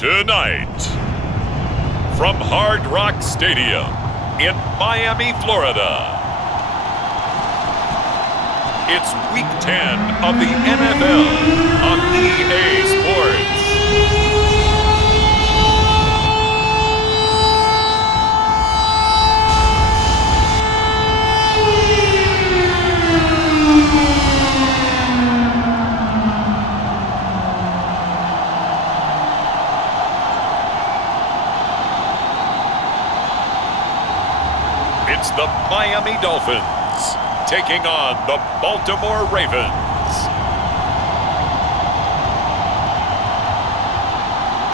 Tonight, from Hard Rock Stadium in Miami, Florida, it's Week 10 of the NFL on EA Sports. It's the Miami Dolphins taking on the Baltimore Ravens.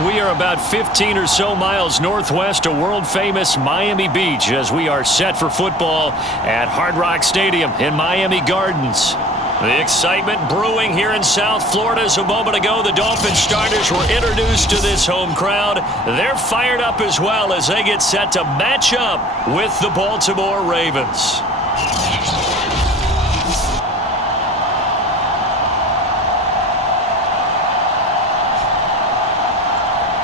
We are about 15 or so miles northwest of world-famous Miami Beach as we are set for football at Hard Rock Stadium in Miami Gardens. The excitement brewing here in South Florida. As a moment ago, the Dolphins starters were introduced to this home crowd. They're fired up as well as they get set to match up with the Baltimore Ravens.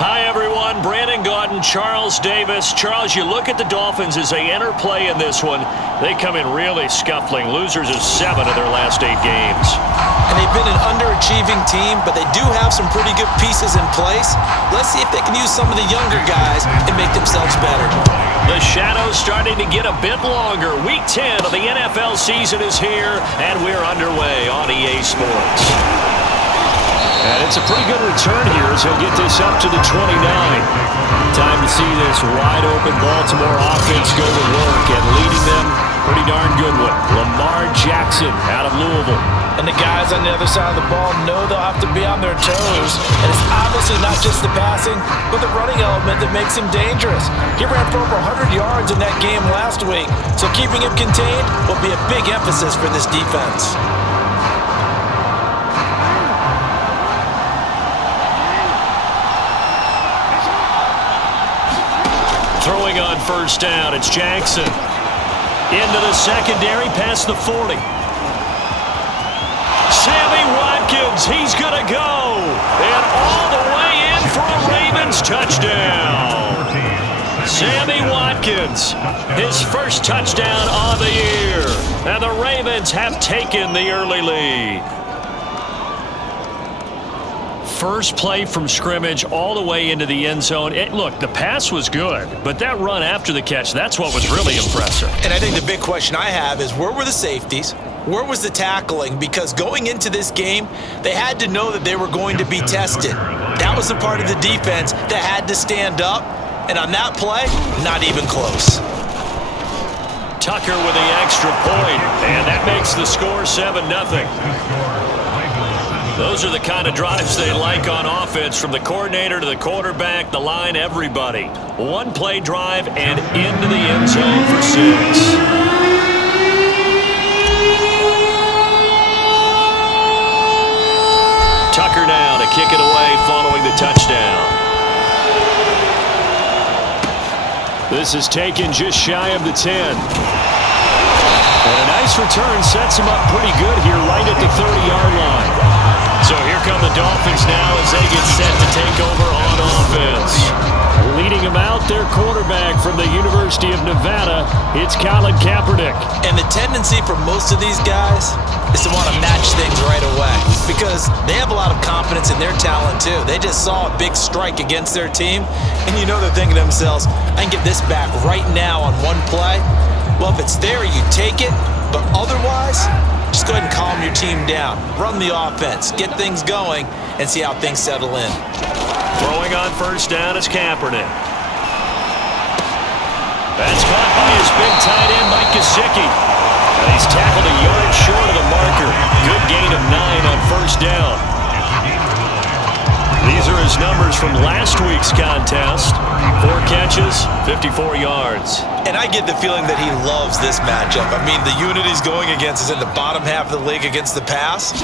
Hi, everyone. Brandon Gaudin, Charles Davis. Charles, you look at the Dolphins as they enter play in this one. They come in really scuffling. Losers of 7 of their last 8 games. And they've been an underachieving team, but they do have some pretty good pieces in place. Let's see if they can use some of the younger guys and make themselves better. The shadow's starting to get a bit longer. Week 10 of the NFL season is here, and we're underway on EA Sports. And it's a pretty good return here as he'll get this up to the 29. Time to see this wide-open Baltimore offense go to work, and leading them, pretty darn good one, Lamar Jackson out of Louisville. And the guys on the other side of the ball know they'll have to be on their toes. And it's obviously not just the passing, but the running element that makes him dangerous. He ran for over 100 yards in that game last week, so keeping him contained will be a big emphasis for this defense. Throwing on first down, it's Jackson. Into the secondary, past the 40. Sammy Watkins, he's going to go. And all the way in for a Ravens touchdown. Sammy Watkins, his first touchdown of the year. And the Ravens have taken the early lead. First play from scrimmage all the way into the end zone. Look, the pass was good, but that run after the catch, that's what was really impressive. And I think the big question I have is, where were the safeties? Where was the tackling? Because going into this game, they had to know that they were going to be tested. That was the part of the defense that had to stand up. And on that play, not even close. Tucker with the extra point, and that makes the score 7-0. Those are the kind of drives they like on offense, from the coordinator to the quarterback, the line, everybody. One play drive and into the end zone for 6. Tucker now to kick it away following the touchdown. This is taken just shy of the 10. And a nice return sets him up pretty good here right at the 30-yard line. So here come the Dolphins now as they get set to take over on offense. Leading them out, their quarterback from the University of Nevada, it's Colin Kaepernick. And the tendency for most of these guys is to want to match things right away because they have a lot of confidence in their talent too. They just saw a big strike against their team, and you know they're thinking to themselves, I can get this back right now on one play. Well, if it's there, you take it, but otherwise, just go ahead and calm your team down. Run the offense, get things going, and see how things settle in. Throwing on first down is Kaepernick. That's caught by his big tight end, Mike Gesicki. And he's tackled a yard short of the marker. Good gain of 9 on first down. These are his numbers from last week's contest. 4 catches, 54 yards. And I get the feeling that he loves this matchup. I mean, the unit he's going against is in the bottom half of the league against the pass.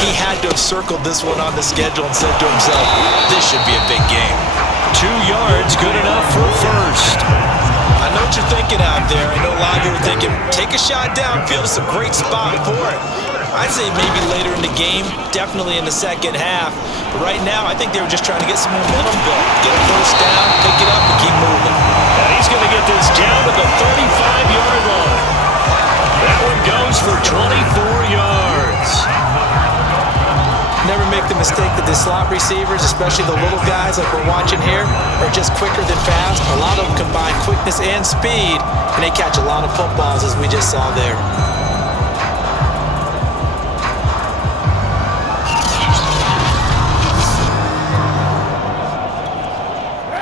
He had to have circled this one on the schedule and said to himself, this should be a big game. 2 yards, good enough for a first. I know what you're thinking out there. I know a lot of you are thinking, take a shot downfield. It's a great spot for it. I'd say maybe later in the game, definitely in the second half. But right now, I think they were just trying to get some momentum built. Get a first down, pick it up, and keep moving. And he's going to get this down to the 35-yard line. That one goes for 24 yards. Never make the mistake that the slot receivers, especially the little guys like we're watching here, are just quicker than fast. A lot of them combine quickness and speed, and they catch a lot of footballs, as we just saw there.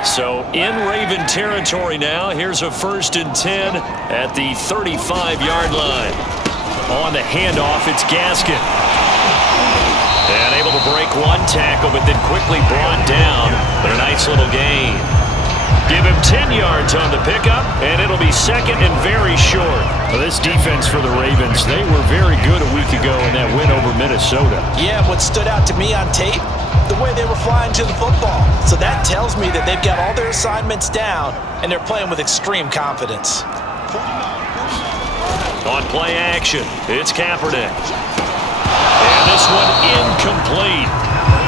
So in Raven territory now. Here's a 1st and 10 at the 35-yard line. On the handoff, it's Gaskin. And able to break one tackle, but then quickly brought down. But a nice little gain. Give him 10 yards on the pickup, and it'll be 2nd and very short. Well, this defense for the Ravens, they were very good a week ago in that win over Minnesota. Yeah, what stood out to me on tape, the way they were flying to the football. So that tells me that they've got all their assignments down, and they're playing with extreme confidence. On play action, it's Kaepernick. And this one incomplete.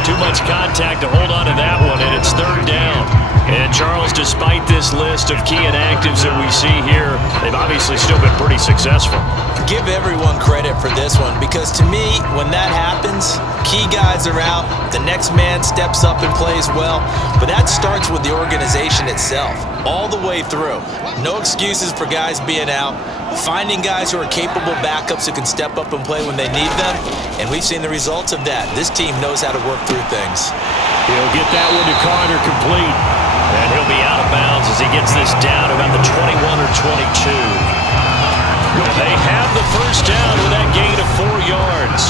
Too much contact to hold on to that one, and it's 3rd down. And Charles, despite this list of key inactives that we see here, they've obviously still been pretty successful. Give everyone credit for this one, because to me, when that happens, key guys are out, the next man steps up and plays well, but that starts with the organization itself, all the way through. No excuses for guys being out, finding guys who are capable backups who can step up and play when they need them, and we've seen the results of that. This team knows how to work through things. He'll get that one to Carter complete. And he'll be out of bounds as he gets this down about the 21 or 22. They have the first down with that gain of 4 yards.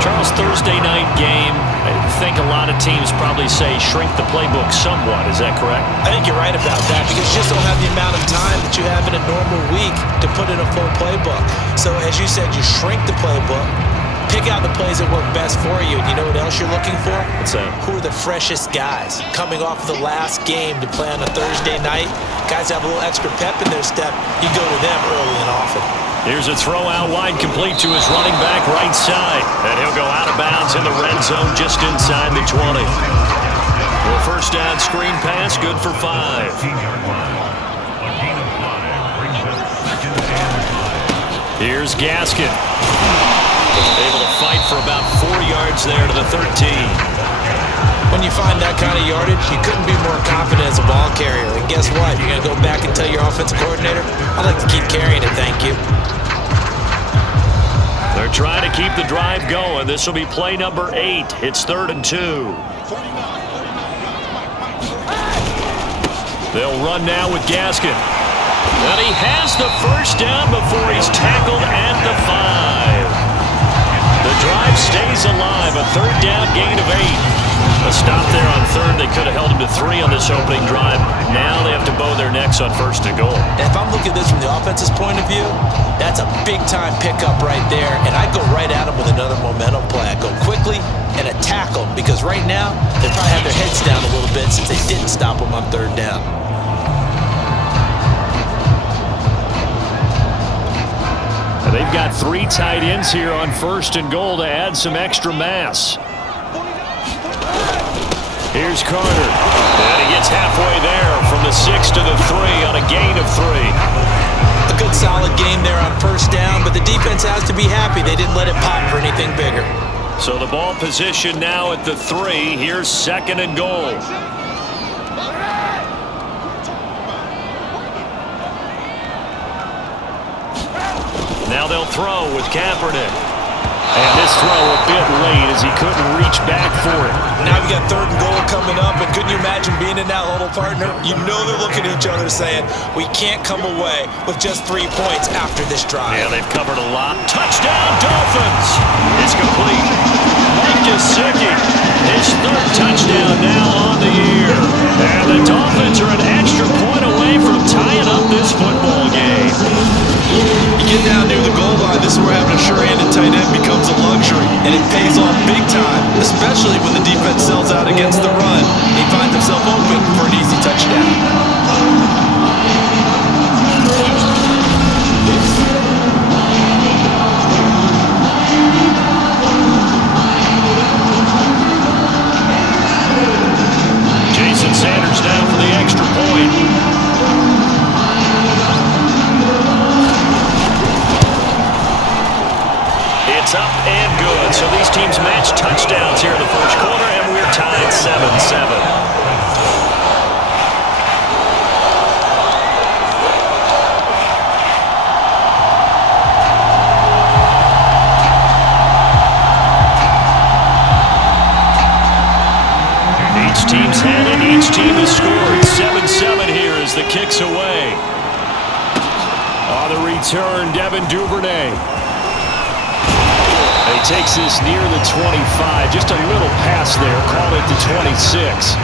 Charles, Thursday night game, I think a lot of teams probably say shrink the playbook somewhat. Is that correct? I think you're right about that, because you just don't have the amount of time that you have in a normal week to put in a full playbook. So as you said, you shrink the playbook, pick out the plays that work best for you. And you know what else you're looking for? What's that? Who are the freshest guys coming off the last game to play on a Thursday night? Guys have a little extra pep in their step. You go to them early and often. Here's a throw out wide, complete to his running back right side. And he'll go out of bounds in the red zone just inside the 20. Well, first down screen pass, good for 5. Here's Gaskin. Able to fight for about 4 yards there to the 13. When you find that kind of yardage, you couldn't be more confident as a ball carrier. And guess what? You're going to go back and tell your offensive coordinator, I'd like to keep carrying it, thank you. They're trying to keep the drive going. This will be play number 8. It's 3rd and 2. They'll run now with Gaskin. And he has the first down before he's tackled at the 5. The drive stays alive. A 3rd down gain of 8. A stop there on 3rd. They could have held him to 3 on this opening drive. Now they have to bow their necks on 1st and goal. And if I'm looking at this from the offense's point of view, that's a big-time pickup right there. And I go right at him with another momentum play. I go quickly and attack them, because right now they probably have their heads down a little bit since they didn't stop him on 3rd down. They've got 3 tight ends here on 1st and goal to add some extra mass. Here's Carter. And he gets halfway there from the 6 to the 3 on a gain of 3. A good solid gain there on 1st down, but the defense has to be happy they didn't let it pop for anything bigger. So the ball position now at the 3. Here's 2nd and goal. Now they'll throw with Kaepernick. And this throw a bit late as he couldn't reach back for it. Now we got 3rd and goal coming up, and couldn't you imagine being in that huddle, partner? You know they're looking at each other saying, we can't come away with just 3 points after this drive. Yeah, they've covered a lot. Touchdown, Dolphins! It's complete. Mike Gesicki, his 3rd touchdown now on the year. And the Dolphins are an extra point away from tying up this football game. You get down near the goal line, this is where having a sure-handed tight end becomes a luxury, and it pays off big time, especially when the defense sells out against the run. He finds himself open for an easy touchdown. Ravens touchdowns here in the first quarter, and we're tied 7-7. Each team's had it. Each team has scored. 7-7 here as the kick's away. On the return, Devin Duvernay. He takes this near the 25. Just a little pass there. Call it the 26.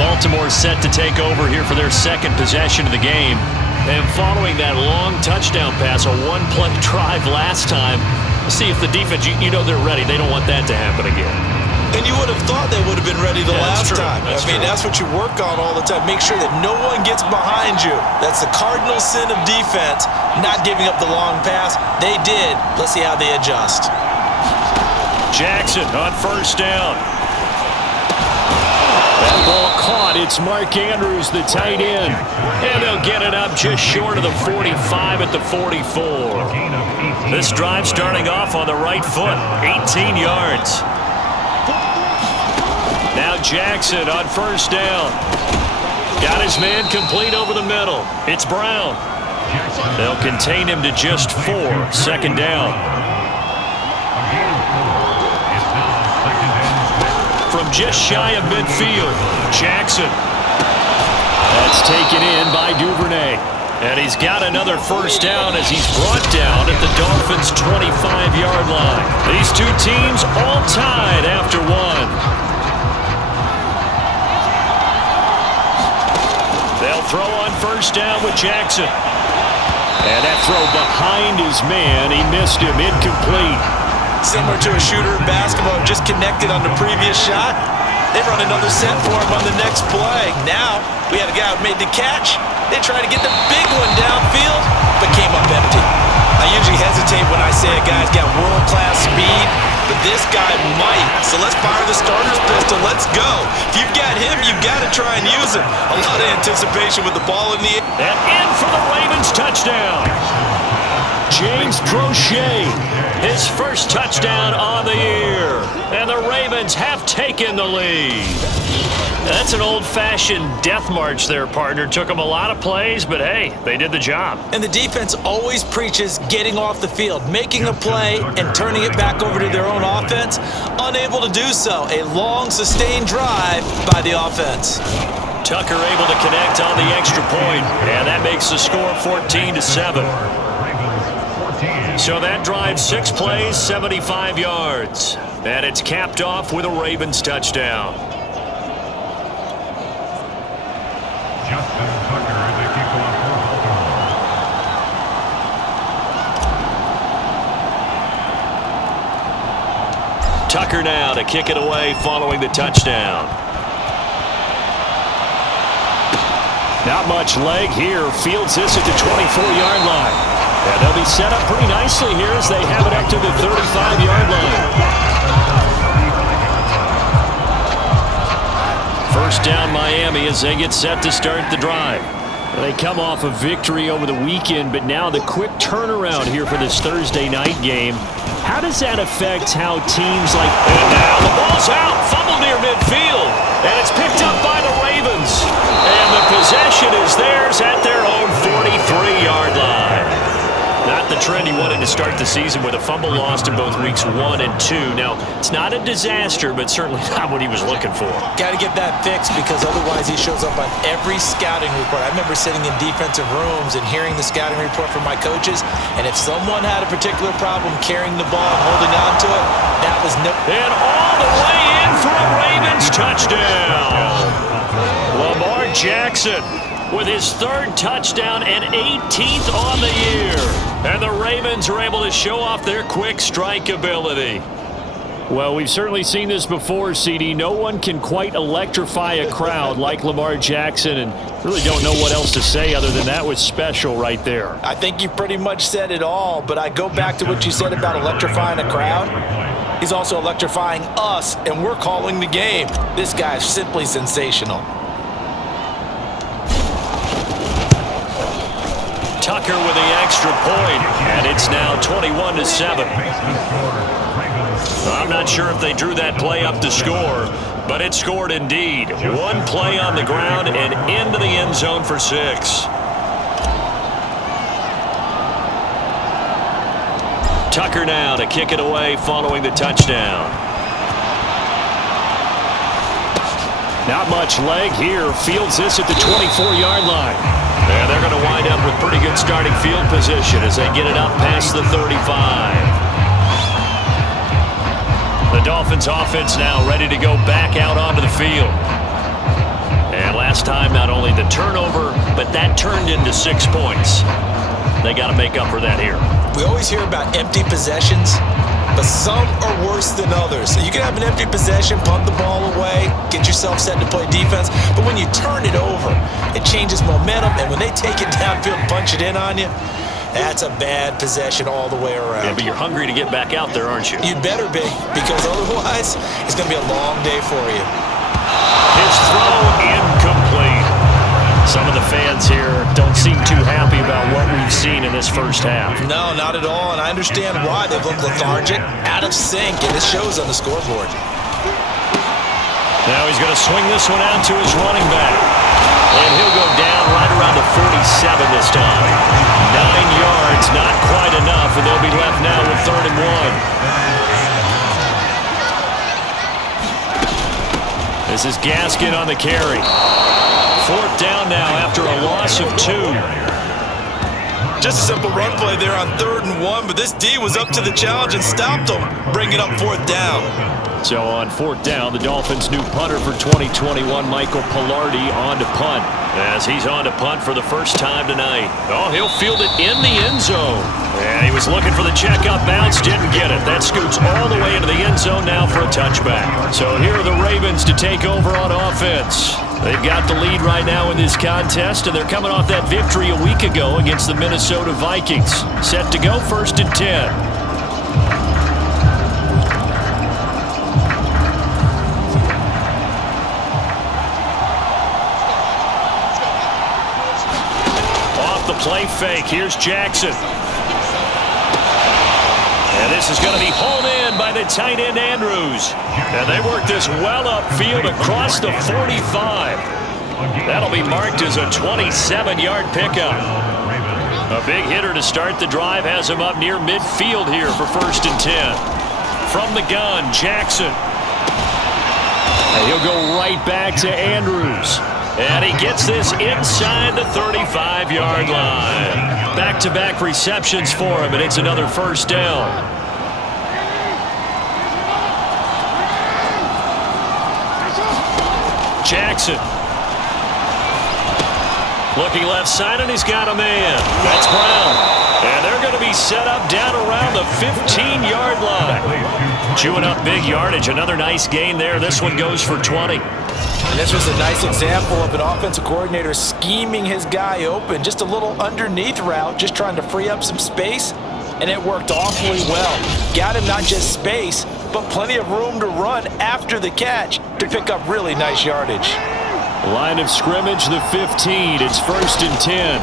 Baltimore set to take over here for their second possession of the game. And following that long touchdown pass, a one-play drive last time, see if the defense, you know they're ready. They don't want that to happen again. And you would have thought they would have been ready the last time. That's what you work on all the time. Make sure that no one gets behind you. That's the cardinal sin of defense, not giving up the long pass. They did. Let's see how they adjust. Jackson on first down. That ball caught. It's Mark Andrews, the tight end. And they'll get it up just short of the 45 at the 44. This drive starting off on the right foot. 18 yards. Now Jackson on first down. Got his man complete over the middle. It's Brown. They'll contain him to just 4. Second down. From just shy of midfield, Jackson. That's taken in by Duvernay. And he's got another first down as he's brought down at the Dolphins' 25-yard line. These two teams all tied after one. They'll throw on first down with Jackson. And that throw behind his man, he missed him, incomplete. Similar to a shooter in basketball, just connected on the previous shot. They run another set for him on the next play. Now, we had a guy who made the catch. They tried to get the big one downfield, but came up empty. I usually hesitate when I say a guy's got world-class speed, but this guy might. So let's fire the starter's pistol. Let's go. If you've got him, you've got to try and use him. A lot of anticipation with the ball in the air. And in for the Ravens touchdown. James Prochet, his first touchdown on the year. And the Ravens have taken the lead. That's an old-fashioned death march there, partner. Took them a lot of plays, but hey, they did the job. And the defense always preaches getting off the field, making a play, and turning it back over to their own offense. Unable to do so. A long, sustained drive by the offense. Tucker able to connect on the extra point, and that makes the score 14-7. So that drive, 6 plays, 75 yards. And it's capped off with a Ravens touchdown. Tucker now to kick it away following the touchdown. Not much leg here. Fields this at the 24-yard line. And they'll be set up pretty nicely here as they have it up to the 35-yard line. First down Miami as they get set to start the drive. They come off a victory over the weekend, but now the quick turnaround here for this Thursday night game. How does that affect how teams like... And now the ball's out, fumbled near midfield, and it's picked up by the Ravens. And the possession is theirs at their own 43-yard line. Not the trend he wanted to start the season with a fumble lost in both weeks 1 and 2. Now, it's not a disaster, but certainly not what he was looking for. Got to get that fixed because otherwise he shows up on every scouting report. I remember sitting in defensive rooms and hearing the scouting report from my coaches, and if someone had a particular problem carrying the ball and holding on to it, that was no... And all the way in for a Ravens touchdown. Lamar Jackson with his 3rd touchdown and 18th on the year. And the Ravens are able to show off their quick strike ability. Well, we've certainly seen this before, CD. No one can quite electrify a crowd like Lamar Jackson, and really don't know what else to say other than that was special right there. I think you pretty much said it all, but I go back to what you said about electrifying a crowd. He's also electrifying us, and we're calling the game. This guy is simply sensational. Tucker with the extra point, and it's now 21-7. I'm not sure if they drew that play up to score, but it scored indeed. One play on the ground and into the end zone for 6. Tucker now to kick it away following the touchdown. Not much leg here. Fields this at the 24-yard line. And they're going to wind up with pretty good starting field position as they get it up past the 35. The Dolphins offense now ready to go back out onto the field. And last time, not only the turnover, but that turned into 6 points. They got to make up for that here. We always hear about empty possessions, but some are worse than others. So you can have an empty possession, punt the ball away, get yourself set to play defense, but when you turn it over, it changes momentum, and when they take it downfield and punch it in on you, that's a bad possession all the way around. Yeah, but you're hungry to get back out there, aren't you? You'd better be, because otherwise, it's going to be a long day for you. His throw incomplete. Some of the fans here don't seem too happy about what we've seen in this first half. No, not at all, and I understand why. They've looked lethargic, out of sync, and it shows on the scoreboard. Now he's going to swing this one out to his running back. And he'll go down right around the 47 this time. 9 yards, not quite enough, and they'll be left now with 3rd and 1. This is Gaskin on the carry. 4th down now after a loss of 2. Just a simple run play there on 3rd and 1, but this D was up to the challenge and stopped them, bringing up 4th down. So on 4th down, the Dolphins' new punter for 2021, Michael Pilardi, on to punt. As he's on to punt for the first time tonight. Oh, he'll field it in the end zone. And he was looking for the check-up bounce, didn't get it. That scoots all the way into the end zone now for a touchback. So here are the Ravens to take over on offense. They've got the lead right now in this contest, and they're coming off that victory a week ago against the Minnesota Vikings. Set to go 1st and 10. Play fake. Here's Jackson. And this is going to be hauled in by the tight end Andrews. And they work this well upfield across the 45. That'll be marked as a 27-yard pickup. A big hitter to start the drive has him up near midfield here for 1st and 10. From the gun, Jackson. And he'll go right back to Andrews. And he gets this inside the 35-yard line. Back-to-back receptions for him, and it's another 1st down. Jackson. Looking left side, and he's got a man. That's Brown. And they're going to be set up down around the 15-yard line. Chewing up big yardage. Another nice gain there. This one goes for 20. And this was a nice example of an offensive coordinator scheming his guy open. Just a little underneath route, just trying to free up some space, and it worked awfully well. Got him not just space, but plenty of room to run after the catch to pick up really nice yardage. Line of scrimmage, the 15. It's 1st and 10.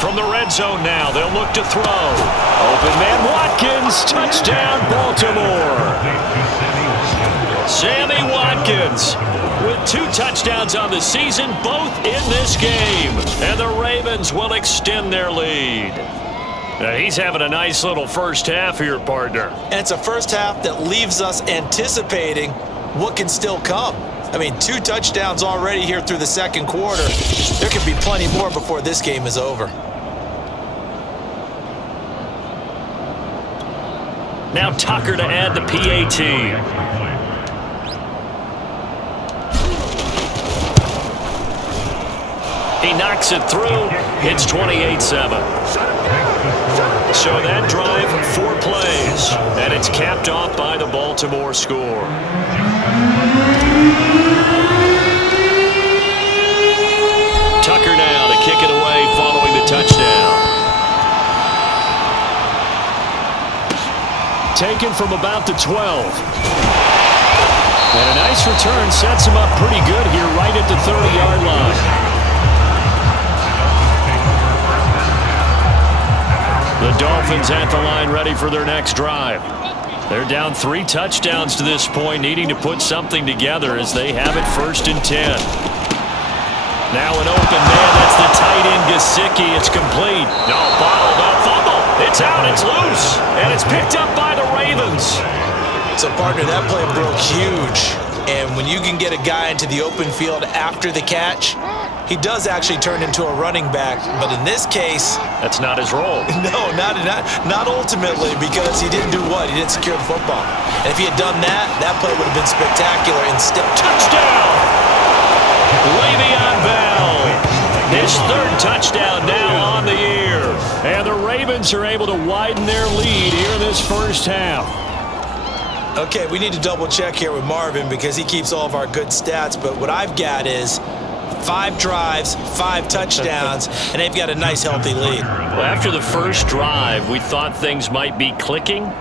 From the red zone now, they'll look to throw. Open man Watkins, touchdown Baltimore. Sammy Watkins with 2 touchdowns on the season, both in this game. And the Ravens will extend their lead. Now, he's having a nice little first half here, partner. And it's a first half that leaves us anticipating what can still come. I mean, 2 touchdowns already here through the 2nd quarter. There could be plenty more before this game is over. Now Tucker to add the PAT. He knocks it through. It's 28-7. So that drive, 4 plays. And it's capped off by the Baltimore score. Tucker now to kick it away following the touchdown. Taken from about the 12. And a nice return sets him up pretty good here right at the 30-yard line. Dolphins at the line ready for their next drive. They're down 3 touchdowns to this point, needing to put something together as they have it 1st and 10. Now an open man. That's the tight end, Gesicki. It's complete. No, bottled up. Fumble. It's out. It's loose. And it's picked up by the Ravens. So, partner, that play broke huge. And when you can get a guy into the open field after the catch, he does actually turn into a running back. But in this case, that's not his role. No, not ultimately, because he didn't do what? He didn't secure the football. And if he had done that, that play would have been spectacular. Instead, touchdown! Le'Veon Bell, his 3rd touchdown now on the year. And the Ravens are able to widen their lead here in this first half. Okay, we need to double check here with Marvin because he keeps all of our good stats. But what I've got is 5 drives, 5 touchdowns, and they've got a nice, healthy lead. Well, after the first drive, we thought things might be clicking.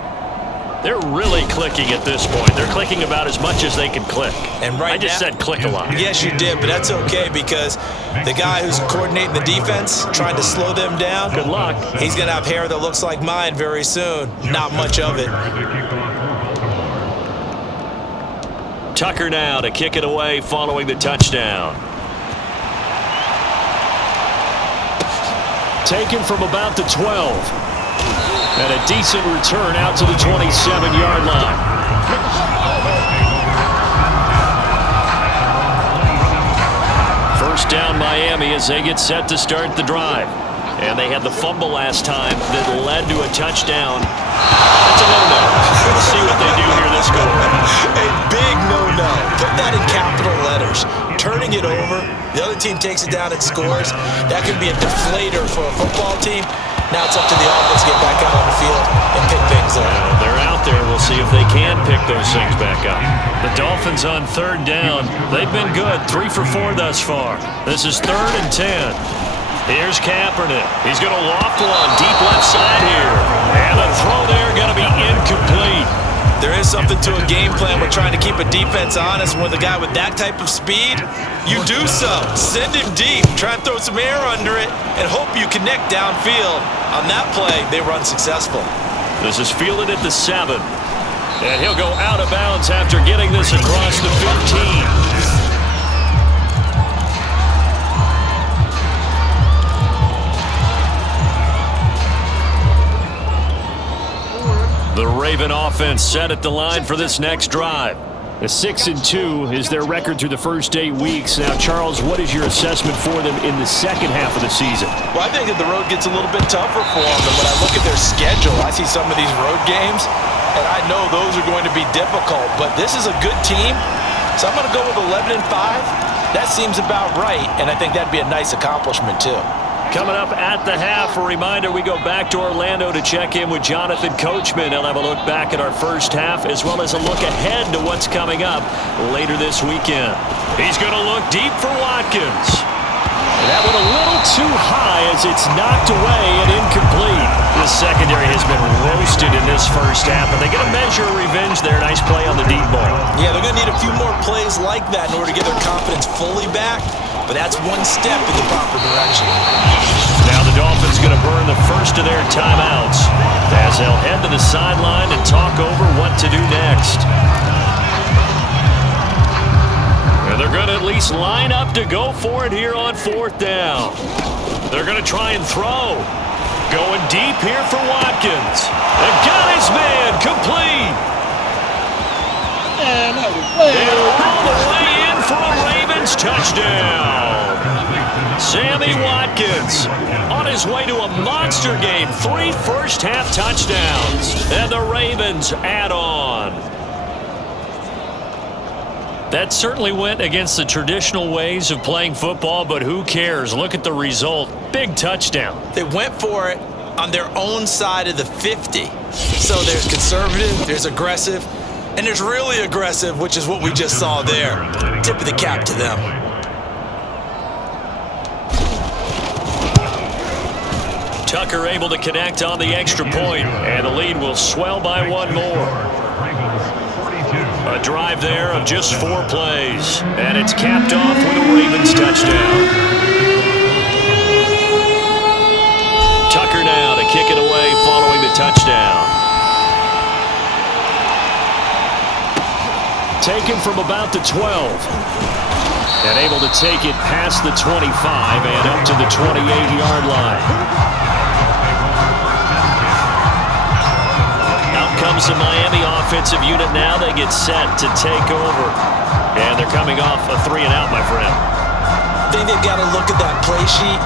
They're really clicking at this point. They're clicking about as much as they can click. And right I just said click a lot. Yes, you did, but that's okay because the guy who's coordinating the defense, trying to slow them down, good luck. He's going to have hair that looks like mine very soon. Not much of it. Tucker now to kick it away following the touchdown. Taken from about the 12. And a decent return out to the 27-yard line. First down Miami as they get set to start the drive. And they had the fumble last time that led to a touchdown. That's a no-no. Let's see what they do here this go. A big no-no. Put that in capital letters. Turning it over, the other team takes it down and scores. That could be a deflator for a football team. Now it's up to the offense to get back out on the field and pick things up. They're out there. We'll see if they can pick those things back up. The Dolphins on 3rd down. They've been good. 3 for 4 thus far. This is 3rd and 10. Here's Kaepernick. He's going to loft one deep left side here. And the throw there going to be incomplete. There is something to a game plan with trying to keep a defense honest. With a guy with that type of speed, you do so. Send him deep. Try and throw some air under it and hope you connect downfield. On that play, they run successful. This is fielded at the 7. And he'll go out of bounds after getting this across the 15. The Raven offense set at the line for this next drive. A 6-2 is their record through the first 8 weeks. Now, Charles, what is your assessment for them in the second half of the season? Well, I think that the road gets a little bit tougher for them. And when I look at their schedule, I see some of these road games, and I know those are going to be difficult. But this is a good team, so I'm going to go with 11-5. That seems about right, and I think that'd be a nice accomplishment, too. Coming up at the half, a reminder, we go back to Orlando to check in with Jonathan Coachman. He'll have a look back at our first half as well as a look ahead to what's coming up later this weekend. He's going to look deep for Watkins. And that went a little too high as it's knocked away and incomplete. The secondary has been roasted in this first half, and they're going to measure revenge there. Nice play on the deep ball. Yeah, they're going to need a few more plays like that in order to get their confidence fully back. But that's one step in the proper direction. Now the Dolphins going to burn the first of their timeouts as they'll head to the sideline and talk over what to do next. And they're going to at least line up to go for it here on 4th down. They're going to try and throw. Going deep here for Watkins. And got his man complete. And all the way in for a Ravens touchdown. Sammy Watkins on his way to a monster game. 3 first-half touchdowns. And the Ravens add on. That certainly went against the traditional ways of playing football, but who cares? Look at the result. Big touchdown. They went for it on their own side of the 50. So there's conservative, there's aggressive, and there's really aggressive, which is what we just saw there. Tip of the cap to them. Tucker able to connect on the extra point, and the lead will swell by 1 more. A drive there of just 4 plays, and it's capped off with a Ravens touchdown. Tucker now to kick it away. looking from about the 12. And able to take it past the 25 and up to the 28-yard line. Out comes the Miami offensive unit now. They get set to take over. And they're coming off a 3-and-out, my friend. I think they've got to look at that play sheet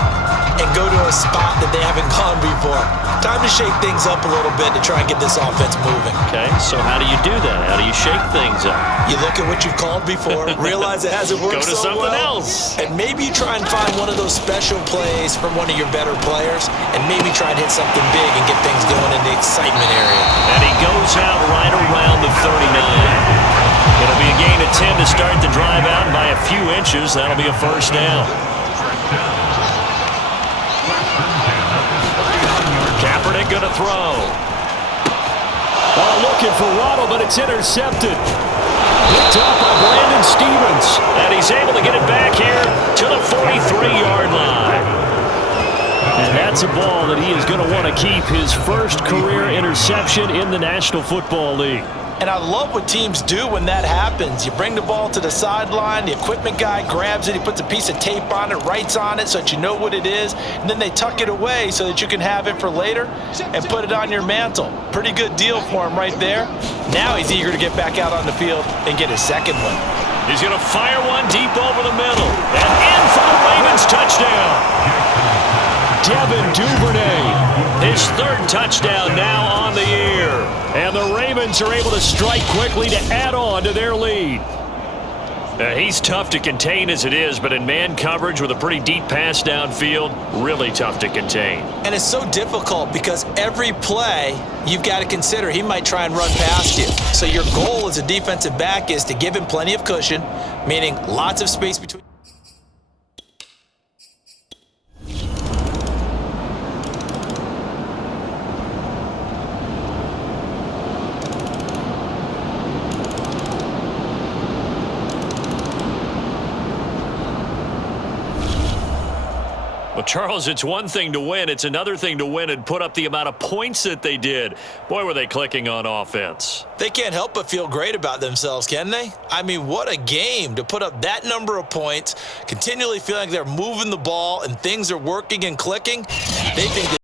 and go to a spot that they haven't gone before. Time to shake things up a little bit to try and get this offense moving. Okay, so how do you do that? How do you shake things up? You look at what you've called before, realize it hasn't worked Go to so something well, else. and maybe you try and find one of those special plays from one of your better players, and maybe try and hit something big and get things going in the excitement area. And he goes out right around the 39. It'll be a gain of 10 to start the drive out, and by a few inches, that'll be a first down. Kaepernick going to throw. Looking for Waddle, but it's intercepted. Picked up by Brandon Stevens. And he's able to get it back here to the 43-yard line. And that's a ball that he is going to want to keep, his first career interception in the National Football League. And I love what teams do when that happens. You bring the ball to the sideline, the equipment guy grabs it, he puts a piece of tape on it, writes on it so that you know what it is, and then they tuck it away so that you can have it for later and put it on your mantle. Pretty good deal for him right there. Now he's eager to get back out on the field and get his second one. He's going to fire one deep over the middle. And in for the Ravens touchdown. Devin Duvernay, his third touchdown now on the year. And the Ravens are able to strike quickly to add on to their lead. He's tough to contain as it is, but in man coverage with a pretty deep pass downfield, really tough to contain. And it's so difficult because every play you've got to consider he might try and run past you. So your goal as a defensive back is to give him plenty of cushion, meaning lots of space between. Well, Charles, it's one thing to win. It's another thing to win and put up the amount of points that they did. Boy, were they clicking on offense. They can't help but feel great about themselves, can they? I mean, what a game to put up that number of points, continually feeling like they're moving the ball and things are working and clicking. They think